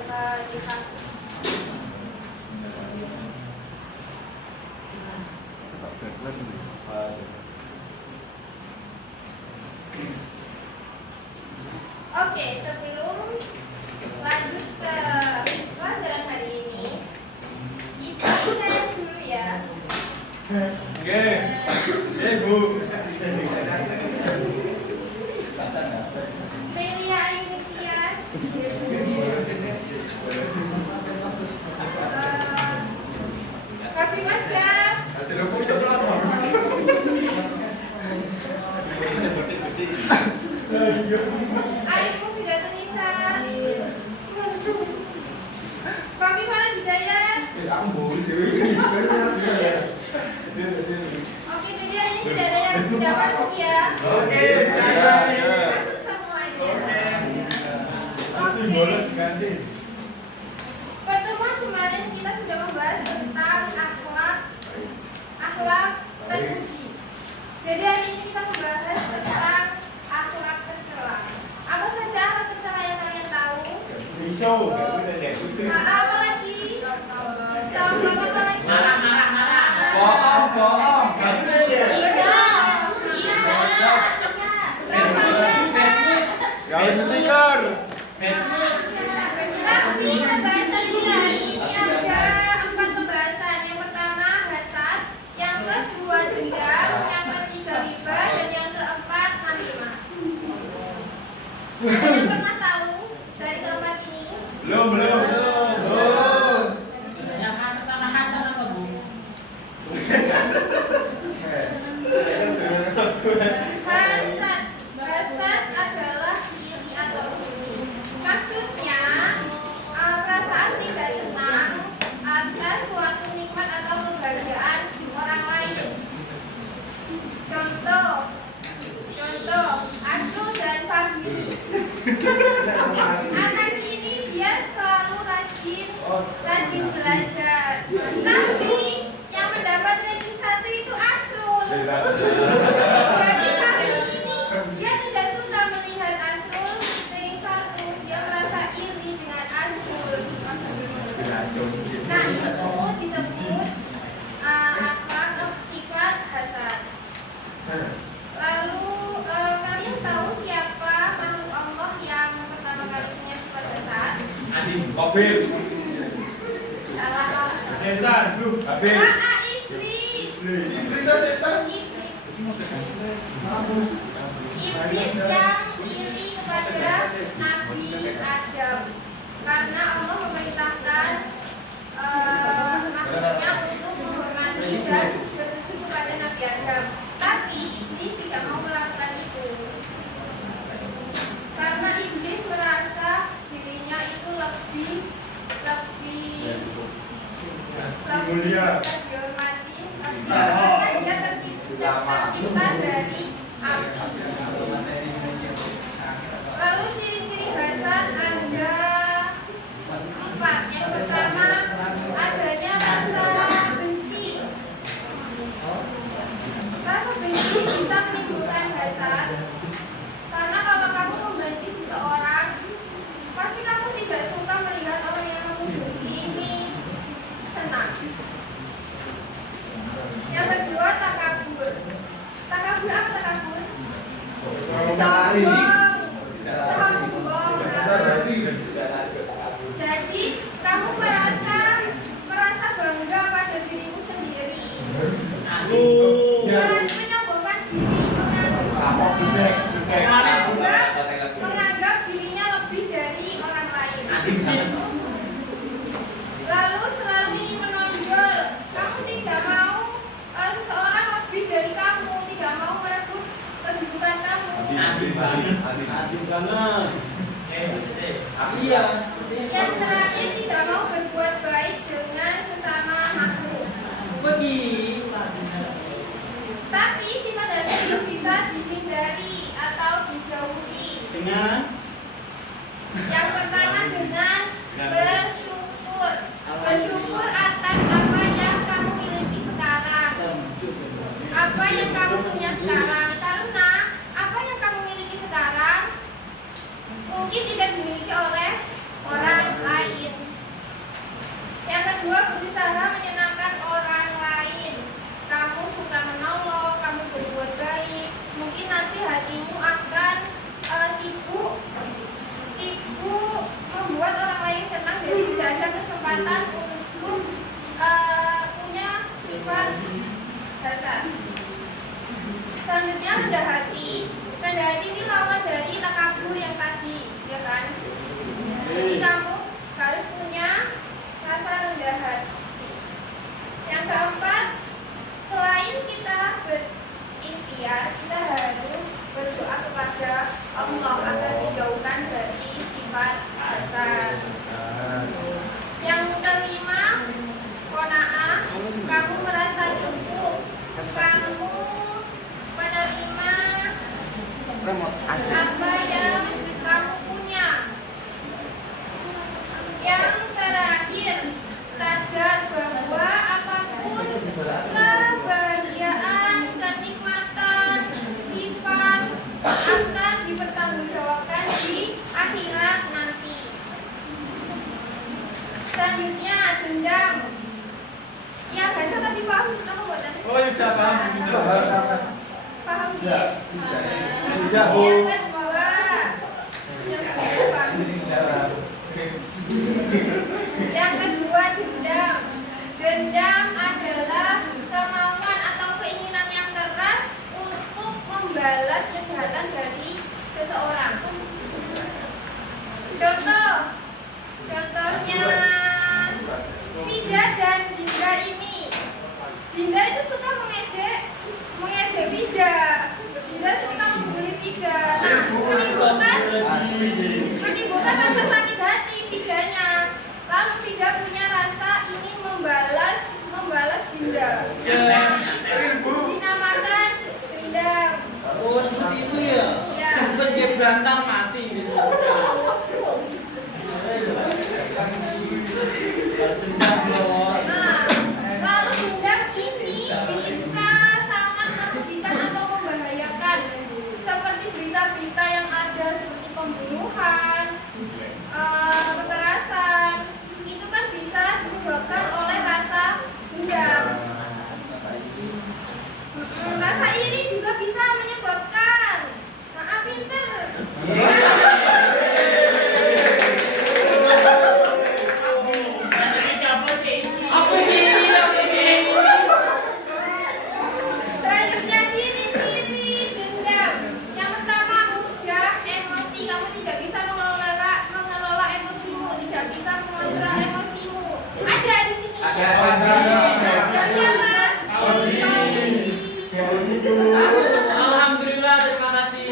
Al-Fatihah. Oke, sebelum lanjut ke pelajaran hari ini, kita saya dulu ya. Oke, Bu. Melia Ainitias. Kopi Mas Gap. Aibu Pidato Nisa. Kopi Farhan Hidayat. Oke, jadi hari ini tidak ada yang tidak masuk ya. Oke, Masuk semuanya. Oke. Pertemuan kemarin kita sudah membahas tentang akhlak terpuji. Jadi hari ini kita membahas tentang akhlak tercela. Apa saja akhlak tercela yang kalian tahu? Apa lagi? Sama apa lagi? Stiker. Tapi pembahasan kita hari ini ada 4 pembahasan. Yang pertama hasad, yang kedua dendam, yang ketiga riba, dan yang keempat namimah. Kalian pernah tahu dari keempat ini? Belum. Hasad adalah iri atau iri. Maksudnya perasaan tidak senang atas suatu nikmat atau kebahagiaan orang lain. Contoh Asrul dan Fahmi. Anak ini dia selalu rajin belajar. Tapi yang mendapat ranking 1 itu Asrul. Berarti Fahmi ini dia tidak suka melihat Asrul ranking 1. Dia merasa iri dengan Asrul. Nah, itu disebut akhlak sifat hasad. Lalu kalian tahu siapa makhluk Allah yang pertama kali punya sifat hasad? Mobil. Salah. Setan, Bu. Habis. Iblis. Iblis aja, setan. Iblis yang iri kepada Nabi Adam karena Allah memerintahkan makhluknya untuk menghormati dan bersujud kepada Nabi Adam. Tapi iblis tidak mau melakukan itu karena iblis merasa dirinya itu lebih mulia, bisa dihormati karena dia tercipta dari api. Lalu ciri-ciri hasad ada 4. Yang pertama adanya rasa benci. Rasa benci bisa menimbulkan hasad karena kalau kamu membenci seseorang, pasti kamu tidak suka melihat orang yang kamu benci ini senang. Yang kedua takabur. Takabur apa takabur? Sombong. Jadi kamu merasa bangga pada dirimu sendiri. Menyombongkan diri, menganggap dirinya lebih dari orang lain. Lalu selalu ingin menonjol. Kamu tidak mau seseorang lebih dari kamu, tidak mau merebut kedudukan kamu. Yang terakhir tidak mau berbuat baik dengan sesama makhluk. Tapi sifat hasad itu bisa dihindari atau dijauhi. Yang pertama dengan bersyukur. Bersyukur atas apa yang kamu miliki sekarang. Apa yang kamu punya sekarang. Karena apa yang kamu miliki sekarang mungkin tidak dimiliki oleh orang lain. kesempatan untuk punya sifat dasar. Selanjutnya rendah hati. Rendah hati ini lawan dari takabur yang tadi, ya kan? Jadi kamu harus punya rasa rendah hati. Yang keempat, selain kita berikhtiar, kita harus berdoa kepada Allah agar dijauhkan dari sifat dasar. Yang kelima, qanaah, kamu merasa cukup, kamu menerima apa yang kamu punya. Yang terakhir, sadar bahwa apapun kebahagiaan, kenikmatan, sifat akan dipertanggungjawabkan di akhirat nanti. Selanjutnya, dendam. Ya, biasa tadi paham, kamu buat tadi. Oh, sudah paham. Paham ya? Sudah. Yang kedua, yang kedua, dendam. Dendam adalah kemauan atau keinginan yang keras untuk membalas kejahatan dari seseorang. Contohnya Vida dan Dinda ini. Dinda itu suka mengejek Vida. Dinda suka membuli Vida. Nah, menimbulkan rasa sakit hati Vidanya. Lalu Vida punya rasa ingin membalas Dinda. Nah, itu dinamakan dendam. Oh, seperti itu ya? Ya. Sampai dia berantem mati gitu. Nah, lalu dendam ini bisa sangat merugikan atau membahayakan, seperti berita-berita yang ada seperti pembunuhan, kekerasan. Itu kan bisa disebabkan oleh rasa dendam. Rasa iri juga bisa menyebabkan. Nah, pinter. Selanjutnya, ciri-ciri dendam. Yang pertama, mudah emosi. Kamu tidak bisa mengelola emosimu, tidak bisa mengontrol emosimu. Ada di sini. Ada siapa? Alhamdulillah, terima kasih.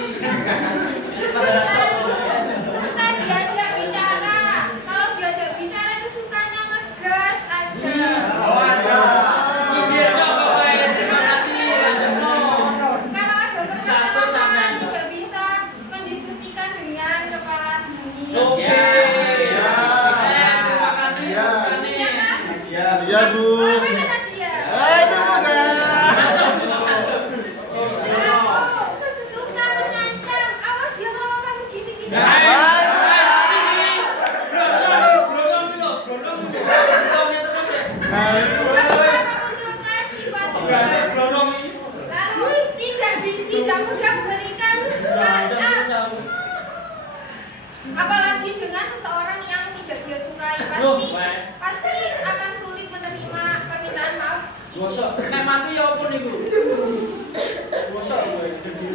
Susah diajak bicara. Kalau diajak bicara itu sukanya ngegas aja. Terima kasih. Kalau ada permasalahan tidak bisa mendiskusikan dengan kepala dunia. Oke. Terima kasih. Siapa? Iya, Bu. Oh, mana tadi ya? Itu udah. Suka mengancam. Awas ya kalau kamu gini-gini. Memunculkan sifat lalu tidak mudah memberikan maaf, apalagi dengan seseorang yang tidak dia sukai, pasti akan sulit menerima permintaan maaf.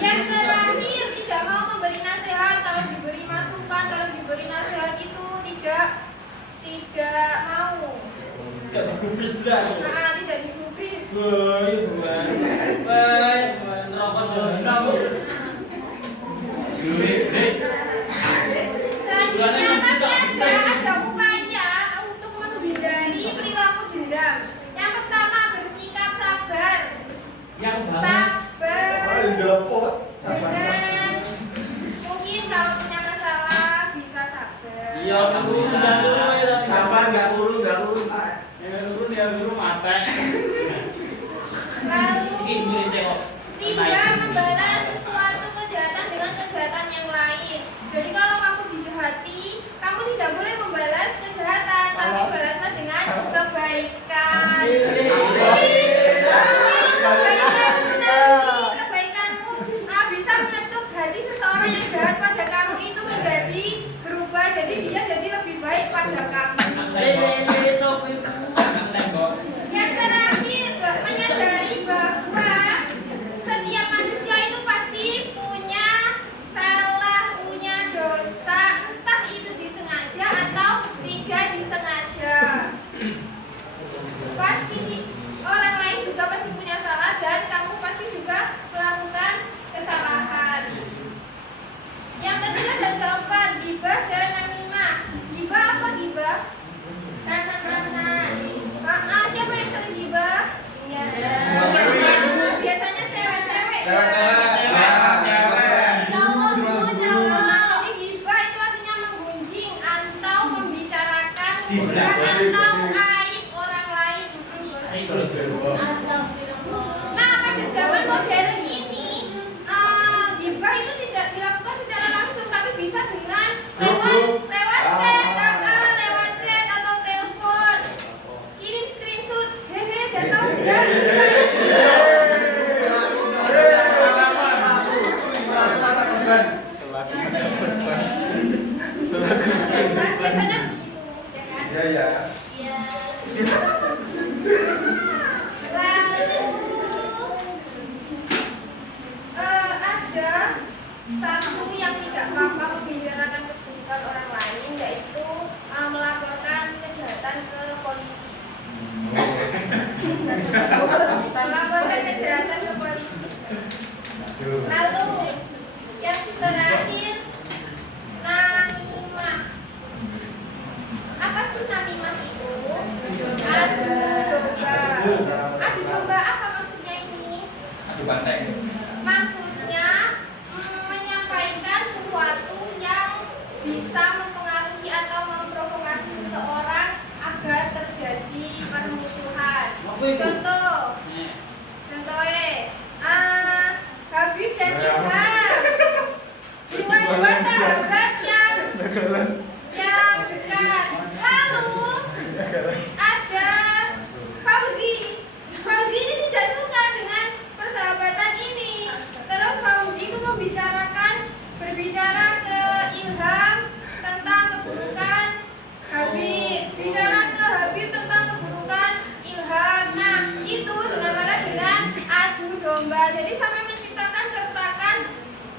Yang terakhir, tidak mau memberi nasihat. Kalau diberi masukan, kalau diberi nasihat itu tidak mau. Tidak digubris. Selanjutnya ada upaya untuk menghindari perilaku dendam. Yang pertama, bersikap sabar. Sabar dengan mungkin kalau punya masalah bisa sabar. Iya, Sabar, nggak urun, Pak. Lalu tidak membalas sesuatu kejahatan dengan kejahatan yang lain. Jadi kalau kamu dijahati, kamu tidak boleh membalas kejahatan, tapi balaslah dengan kebaikan. Kebaikanmu bisa mengetuk hati seseorang yang jahat pada kamu itu menjadi berubah, jadi dia jadi lebih baik pada kamu. tahu aib orang lain. Nah, pada zaman modern ini, ghibah itu tidak dilakukan secara langsung, tapi bisa dengan lewat chat atau telepon. Kirim screenshot, hehe, gak tahu gak. Biasanya Ya. ada satu yang tidak apa-apa membicarakan keburukan orang lain, yaitu melaporkan kejahatan ke polisi. Melaporkan kejahatan ke polisi. Lalu yang terakhir, namimah. Apa sih namimah itu? Adu domba apa maksudnya ini? Adu banteng. Maksudnya menyampaikan sesuatu yang bisa mempengaruhi atau memprovokasi seseorang agar terjadi permusuhan. Contohnya, Habib dan Ilham, dua sahabat yang dekat. Lalu ada Fauzi ini tidak suka dengan persahabatan ini. Terus Fauzi itu berbicara ke Ilham tentang keburukan Habib, bicara ke Habib tentang keburukan Ilham. Nah, itu dinamakan dengan adu domba. Jadi sampai menciptakan keretakan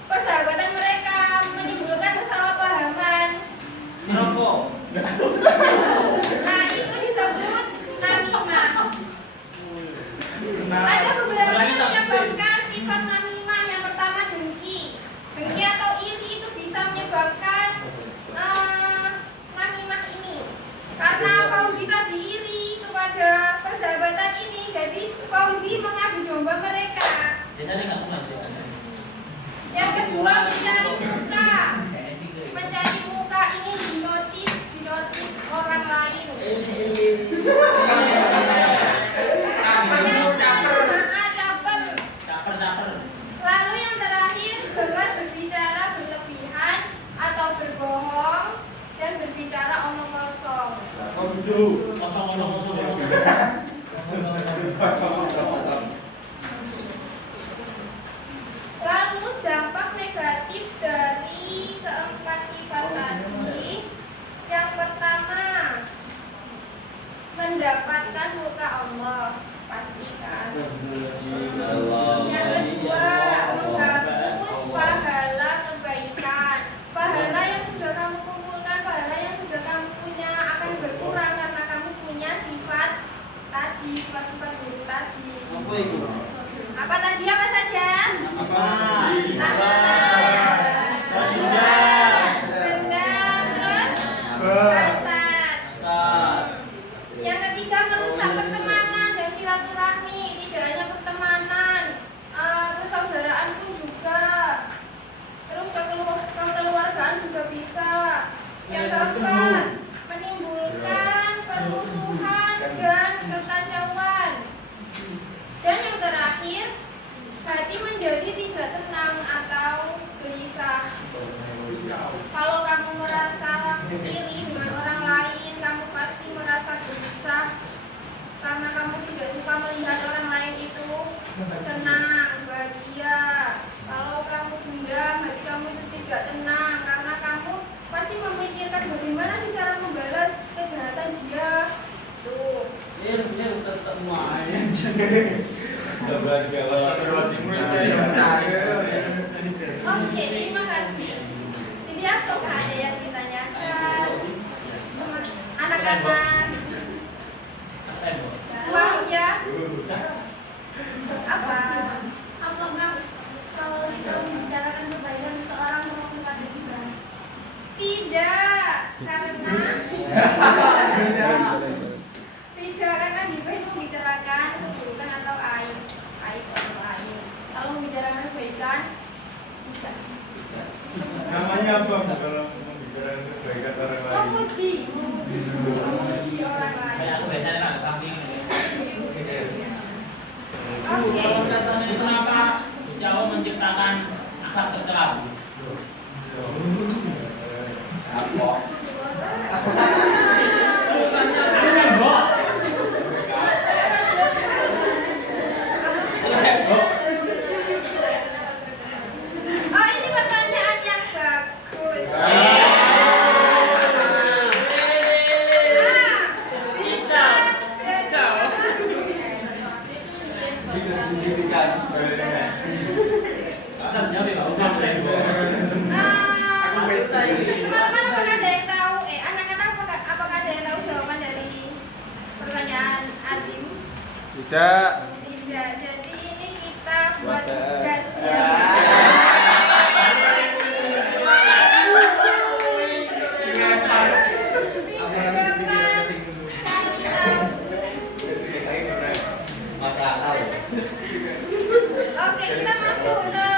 persahabatan mereka, menimbulkan kesalahpahaman. Merokok. Nah, itu disebut namimah. Ada beberapa yang menyebabkan sifat namimah. Yang pertama dengki. Dengki atau iri itu bisa menyebabkan namimah ini. Karena Fauzi tadi iri kepada persahabatan ini, jadi Fauzi mengadu domba mereka. Yang kedua, mencari muka ingin dinotis orang lain. Caper. Lalu yang terakhir, gemar berbicara berlebihan atau berbohong dan berbicara omong kosong. Lalu dampak negatif dari keempat sifat tadi, yang pertama mendapatkan muka Allah, pastikan. Yang kedua, menghapus pahala kebaikan. Pahala yang sudah kamu kumpulkan, pahala yang sudah kamu punya akan berkurang karena kamu punya sifat tadi, sifat buruk tadi. Apa tadi, apa saja? Dendam, terus hasad. Yang ketiga, merusak pertemanan dan silaturahmi. Tidak hanya pertemanan, persaudaraan pun juga. Terus kekeluargaan juga bisa. Yang keempat, menimbulkan permusuhan dan kekacauan. Dan yang terakhir, hati menjadi tidak tenang atau gelisah. Kalau kamu merasa iri dengan orang lain, kamu pasti merasa gelisah karena kamu tidak suka melihat orang lain itu senang, bahagia. Kalau kamu dendam, hati kamu itu tidak tenang karena kamu pasti memikirkan bagaimana sih cara membalas kejahatan dia. Tuh. Tetap main. Oke, terima kasih. Jadi apakah ada yang ditanyakan? Anak-anak. Wow ya. Apa? Apakah kalau membicarakan kebaikan seorang melakukan itu? Tidak, karena ghibah itu membicarakan keburukan atau aib orang lain. Kalau membicarakan kebaikan, tidak. Namanya apa kalau membicarakan kebaikan orang lain? Memuji. Tidak. Tidak. Jadi ini kita buat tugas ya. Oke, kita masuk ke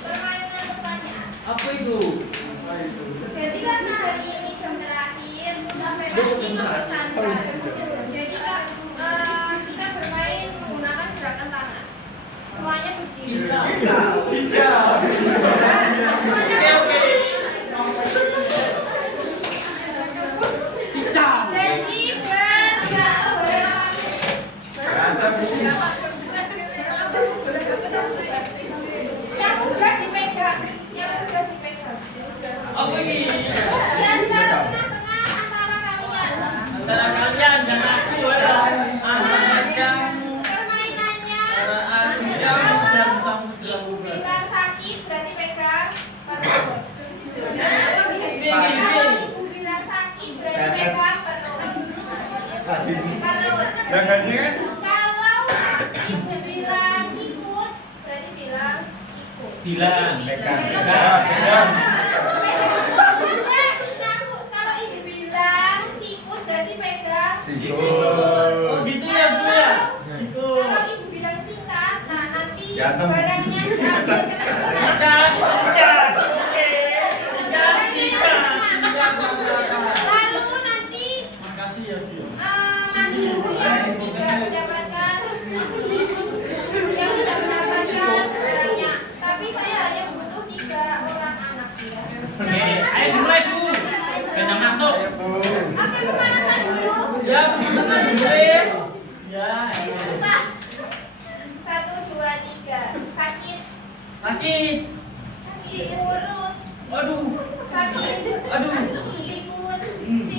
permainan pertanyaan. Apa itu? Jadi karena hari ini jam terakhir sampai masih mau santai. Jadi kita bermain menggunakan gerakan tangan. Semuanya berdiri. Jadi yang udah dipegang, Apa ini? Yang tengah-tengah antara kalian. Antara kalian dan aku adalah anak kamu. Permainannya Aku dan kalau ibu bilang sakit berarti pegang perut. Kalau ibu bilang sakit berarti pegang perut. Kalau ibu bilang sikut berarti bilang sikut. Bilang. Kalau ibu bilang sikut berarti pegang. Oh gitu ya Bu ya? Kalau ibu bilang singkat, nah nanti Gantem. barangnya diambil ke lalu nanti Makasih ya Dio. Mansu yang tidak mendapatkan barangnya. Tapi saya hanya butuh 3 orang anak ya. Oke, ayo mulai Bu. Kena ngantuk. Apa pemanasan dulu? Ya, pemanasan dulu ya. Ya. Susah. 1, 2, 3. Sakit. Sakit. Sikut. Aduh. Sakit. Aduh. Sikut.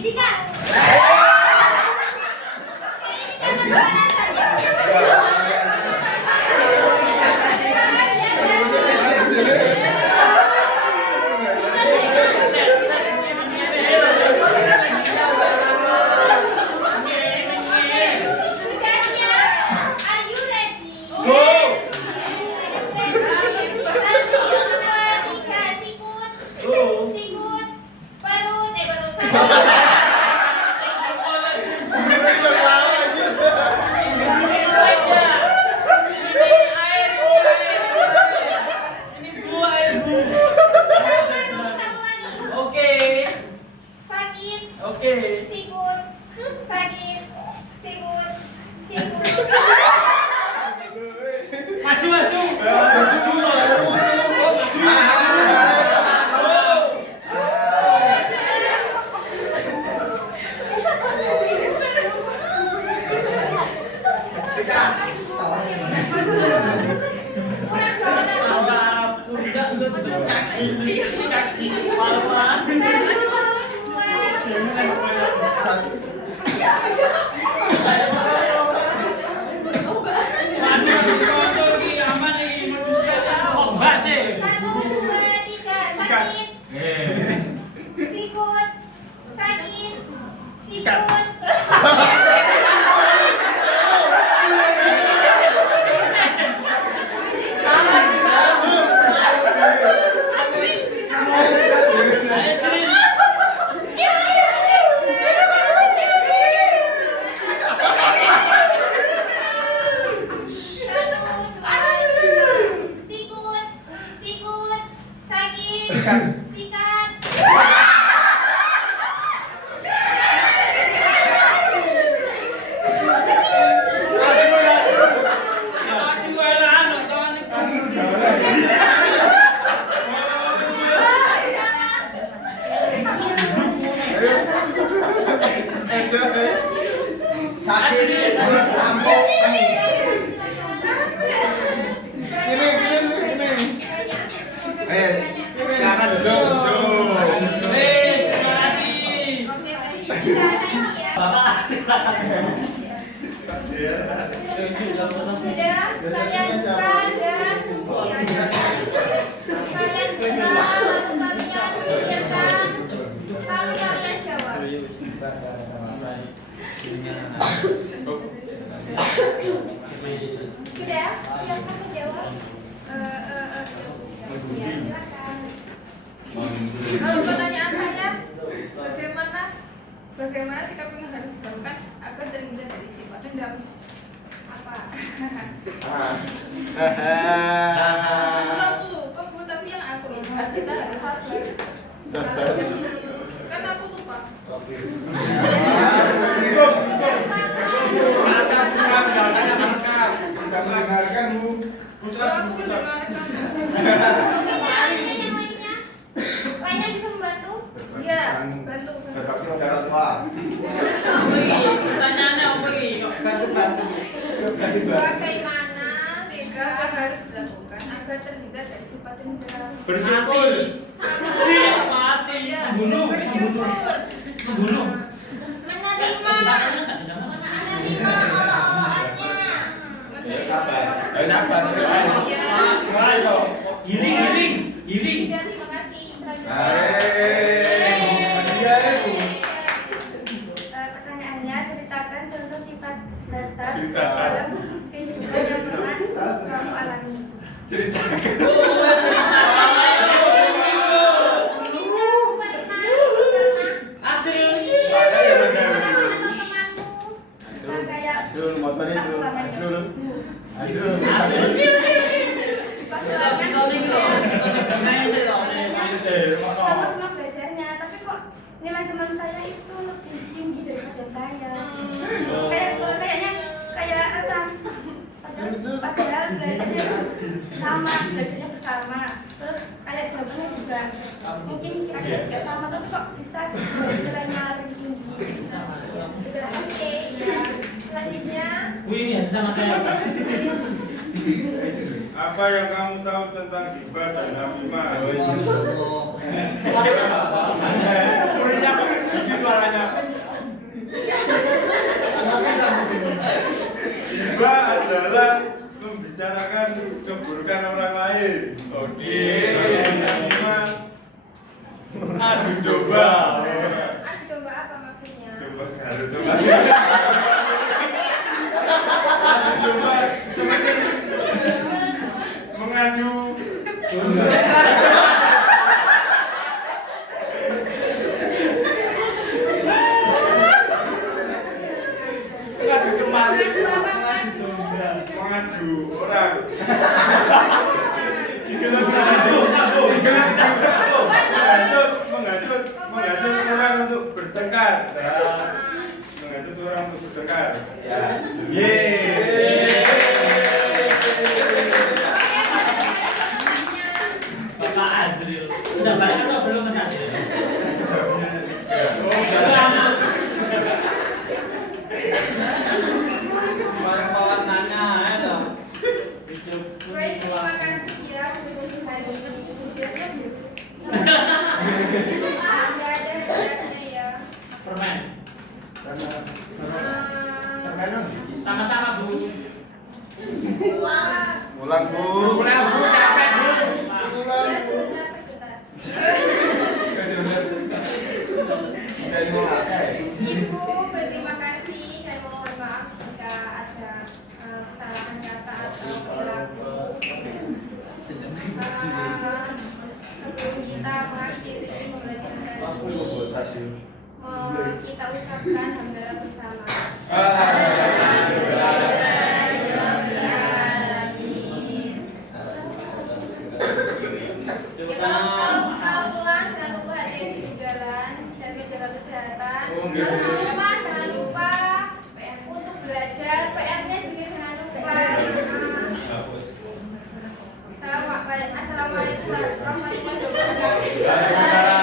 Sikat. Oke, ini karena pemanasan ya. Sudah siap? Are you ready? Go. 1, 2, 3. Sikut. Go. Sikut. Perut. Sakit. Ini Bu air Bu. Kita ulangi. Oke. Sakit. Oke. Sikut. Sakit. Sikut. Sikut. Maju maju. Kurang jawaban aku. Aku tidak bentuk kaki. Kaki pahlawan. 1, 2, 3. Sikut. Sakit. Sikut. Sikut. Sikut. Sakit. Sikat. Silakan duduk. Terima kasih. Oke, baik. Kita ada ini ya. Sudah, kalian buka dan kalian buka, lalu kalian pikirkan, lalu kalian jawab. Sudah, silakan menjawab. Ya, silakan. Kalau pertanyaan saya, bagaimana sikap yang harus dilakukan agar terhindar dari sifat dendam? Apa? Aku lupa, Bu, tapi yang aku ingat kita harus sabar. Kan aku lupa. Kita mendengarkan Bu. Aku mendengarkan. Lainnya bisa membantu? Iya, bantu. Berbakti pada orang tua. Pertanyaannya apa ini? Kok bantu-bantu? Bagaimana sikap yang harus dilakukan agar terhindar dari sifat dendam? Bersyukur. Mati. Iya, Membunuh. bersyukur. Membunuh. Menerima Allah-Allahnya. Sabar. Sabar. Iya. Giling. Ya, terima kasih. Pertanyaannya, ceritakan contoh sifat dasar dalam kehidupan yang pernah kamu alami. Ceritakan. Asrul, motornya Asrul. Sama-sama belajarnya, tapi kok nilai teman saya itu lebih tinggi daripada saya. Kayaknya kayak rasa padahal belajarnya bersama. Terus kayak jawabannya juga mungkin kira-kira juga sama, tapi kok bisa nilainya lebih tinggi. Oke, ya. Selanjutnya. Wih, ini sama saya. Apa yang kamu tahu tentang gibah dan namimah? Kurinya kok bikin suaranya. Gibah adalah membicarakan keburukan orang lain. Oke. Namimah adu coba. Adu coba apa maksudnya? Coba garut coba. Coba seperti mengadu mengadu orang. Menghasut orang untuk bertengkar. Menghasut orang untuk bertengkar. Bapak Azril. Sudah balik atau belum Mas Azril? Warna-warnanya itu. Baik, terima kasih ya untuk hari ini. Ada hadiahnya ya. Permen. Sama-sama, Bu. Ulang Bu. Capek Bu. Ulang Bu. Ibu berterima kasih dan mohon maaf jika ada kesalahan kata atau perilaku. Sebelum kita mengakhiri pembelajaran kali ini, kita ucapkan hamdalah bersama. Kalau pulang jangan lupa hati-hati di jalan dan menjaga kesehatan. Jangan lupa untuk belajar, PR-nya juga jangan lupa. Assalamualaikum warahmatullahi wabarakatuh.